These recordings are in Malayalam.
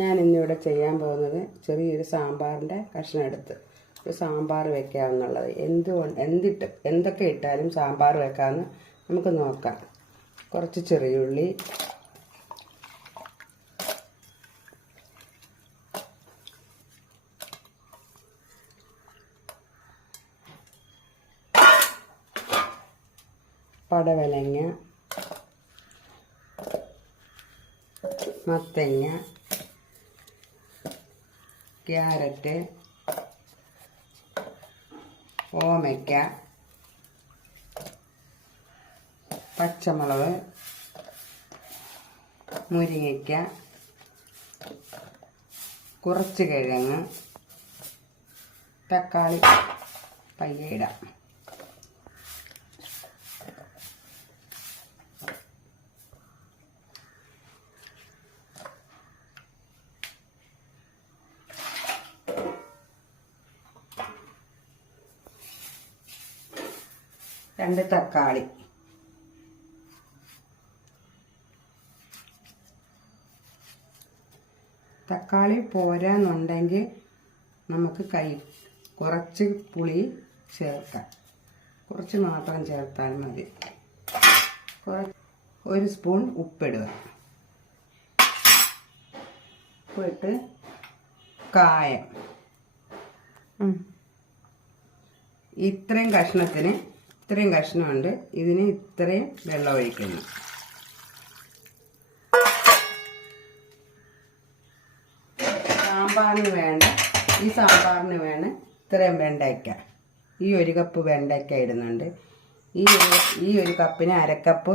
ഞാൻ ഇന്നിവിടെ ചെയ്യാൻ പോകുന്നത് ചെറിയൊരു സാമ്പാറിൻ്റെ കഷ്ണം എടുത്ത് ഒരു സാമ്പാർ വെക്കാമെന്നുള്ളത്. എന്തൊക്കെ ഇട്ടാലും സാമ്പാർ വെക്കാമെന്ന് നമുക്ക് നോക്കാം. കുറച്ച് ചെറിയുള്ളി, പടവലങ്ങ, മത്തങ്ങ, ക്യാരറ്റ്, ഓമയ്ക്ക, പച്ചമുളക്, മുരിങ്ങയ്ക്ക, കുറച്ച് കിഴങ്ങ്, തക്കാളി പയ്യെ ഇടാം. രണ്ട് തക്കാളി, തക്കാളി പോരാന്നുണ്ടെങ്കിൽ നമുക്ക് കുറച്ച് പുളി ചേർക്കാം. കുറച്ച് മാത്രം ചേർത്താൽ മതി. ഒരു സ്പൂൺ ഉപ്പിടുക. ഉപ്പിട്ട് കായം, ഇത്രയും കഷ്ണമുണ്ട്. ഇതിന് ഇത്രയും വെള്ളം ഒഴിക്കുന്നു. ഈ സാമ്പാറിന് വേണ്ട ഇത്രയും വെണ്ടയ്ക്ക. ഈ ഒരു കപ്പ് വെണ്ടയ്ക്ക ഇടുന്നുണ്ട്. ഈ ഒരു കപ്പിന് അരക്കപ്പ്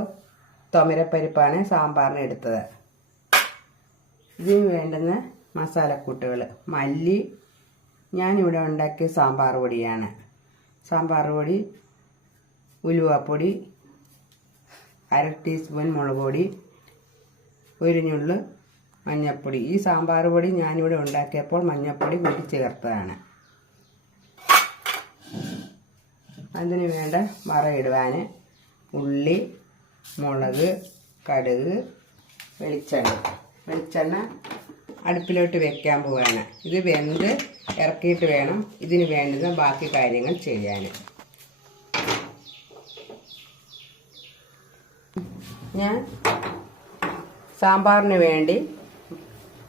തുമരപ്പരിപ്പാണ് സാമ്പാറിന് എടുത്തത്. ഇതിന് വേണ്ടുന്ന മസാലക്കൂട്ടുകൾ: മല്ലി, ഞാനിവിടെ ഉണ്ടാക്കിയ സാമ്പാർ പൊടിയാണ്. സാമ്പാർ പൊടി, ഉലുവാപ്പൊടി, 1/2 ടീസ്പൂൺ മുളക് പൊടി, ഒരു നുള്ള് മഞ്ഞൾപ്പൊടി. ഈ സാമ്പാർ പൊടി ഞാനിവിടെ ഉണ്ടാക്കിയപ്പോൾ മഞ്ഞൾപ്പൊടി കൂട്ടി ചേർത്തതാണ്. അതിന് വേണ്ട വറയിടുവാൻ ഉള്ളി, മുളക്, കടുക്, വെളിച്ചെണ്ണ അടുപ്പിലോട്ട് വെക്കാൻ പോവുകയാണ്. ഇത് വെന്ത് ഇറക്കിയിട്ട് വേണം ഇതിന് വേണ്ടുന്ന ബാക്കി കാര്യങ്ങൾ ചെയ്യാൻ. ഞാൻ സാമ്പാറിന് വേണ്ടി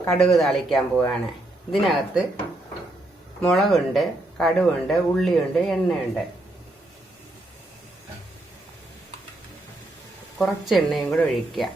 കടുക് താളിക്കാൻ പോവുകയാണ്. ഇതിനകത്ത് മുളകുണ്ട്, കടുകുണ്ട്, ഉള്ളിയുണ്ട്, എണ്ണയുണ്ട്. കുറച്ച് എണ്ണയും കൂടെ ഒഴിക്കുക.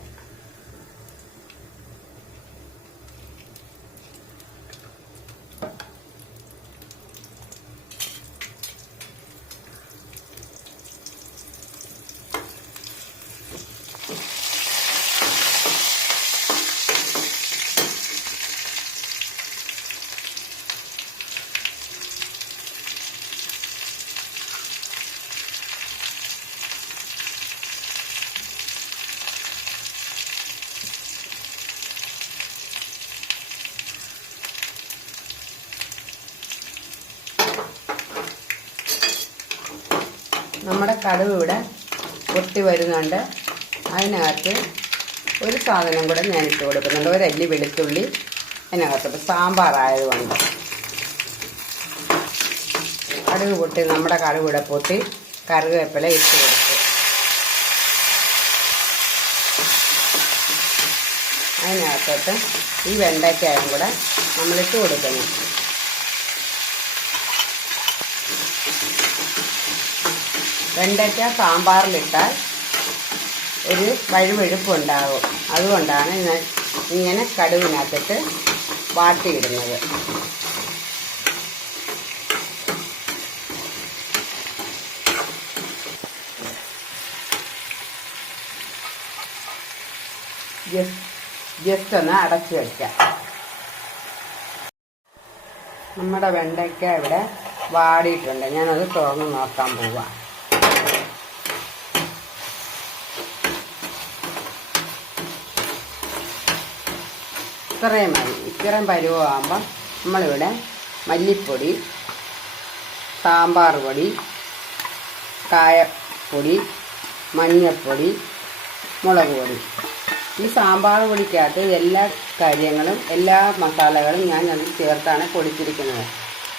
നമ്മുടെ കടുക് ഇവിടെ പൊട്ടി വരുന്നുണ്ട്. അതിനകത്ത് ഒരു സാധനം കൂടെ ഞാൻ ഇട്ട് കൊടുക്കുന്നുണ്ട്. ഒരല്ലി വെളുത്തുള്ളി അതിനകത്ത് സാമ്പാറായതുകൊണ്ട്. കടുക് പൊട്ടി, നമ്മുടെ കടുക് ഇവിടെ പൊട്ടി, കറിവേപ്പില ഇട്ട് കൊടുക്കും. അതിനകത്തോട്ട് ഈ വെണ്ടയ്ക്കായും കൂടെ നമ്മളിട്ട് കൊടുക്കുന്നു. വെണ്ടയ്ക്ക സാമ്പാറിലിട്ടാൽ ഒരു വഴുവഴുപ്പുണ്ടാകും. അതുകൊണ്ടാണ് ഞാൻ ഇങ്ങനെ കടുവിനകത്തിട്ട് വാട്ടിയിടുന്നത്. ജസ്റ്റ് ഒന്ന് അടച്ചു വയ്ക്കാം. നമ്മുടെ വെണ്ടയ്ക്ക ഇവിടെ വാടിയിട്ടുണ്ട്. ഞാനത് തുറന്ന് നോക്കാൻ പോവാം. ഇത്രയും മതി. ഇത്രയും പരുവമാകുമ്പം നമ്മളിവിടെ മല്ലിപ്പൊടി, സാമ്പാർ പൊടി, കായപ്പൊടി, മഞ്ഞൾപ്പൊടി, മുളക് പൊടി ഈ സാമ്പാർ പൊടിക്കകത്ത് എല്ലാ കാര്യങ്ങളും എല്ലാ മസാലകളും ഞാൻ അതിൽ ചേർത്താണ് പൊടിച്ചിരിക്കുന്നത്.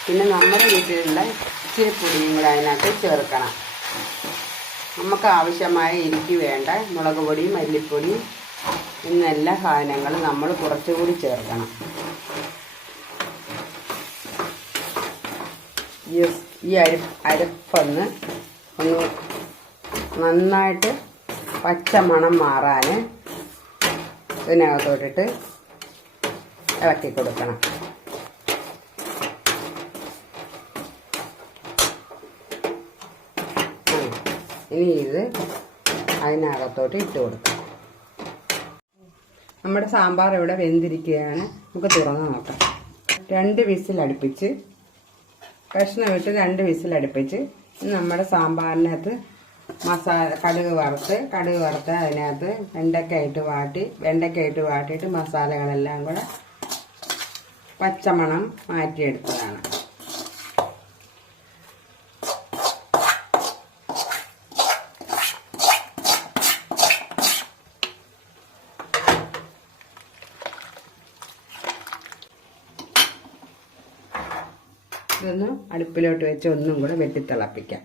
പിന്നെ നമ്മുടെ വീട്ടിലുള്ള ഇച്ചിരി പൊടിയും കൂടെ അതിനകത്ത് ചേർക്കണം. നമുക്ക് ആവശ്യമായ എരിക്ക് വേണ്ട മുളക് പൊടി, മല്ലിപ്പൊടി എന്നെല്ലാ സാധനങ്ങളും നമ്മൾ കുറച്ചുകൂടി ചേർക്കണം. ഈ അരപ്പൊന്ന് ഒന്ന് നന്നായിട്ട് പച്ച മണം മാറാൻ ഇതിനകത്തോട്ടിട്ട് ഇളക്കി കൊടുക്കണം. ഇനി ഇത് അതിനകത്തോട്ട് ഇട്ട് കൊടുക്കണം. നമ്മുടെ സാമ്പാർ ഇവിടെ വെന്തിരിക്കുകയാണ്. നമുക്ക് തുറന്ന് നോക്കാം. 2 വിസിൽ അടുപ്പിച്ച് കഷ്ണം ഇട്ട് 2 വിസിൽ അടുപ്പിച്ച് നമ്മുടെ സാമ്പാറിനകത്ത് കടുക് വറുത്ത് അതിനകത്ത് വെണ്ടയ്ക്ക ഇട്ട് വാട്ടിയിട്ട് മസാലകളെല്ലാം കൂടെ പച്ചമണം മാറ്റിയെടുത്തതാണ്. ഇതൊന്ന് അടുപ്പിലോട്ട് വെച്ച് ഒന്നും കൂടെ വെട്ടിത്തിളപ്പിക്കാം.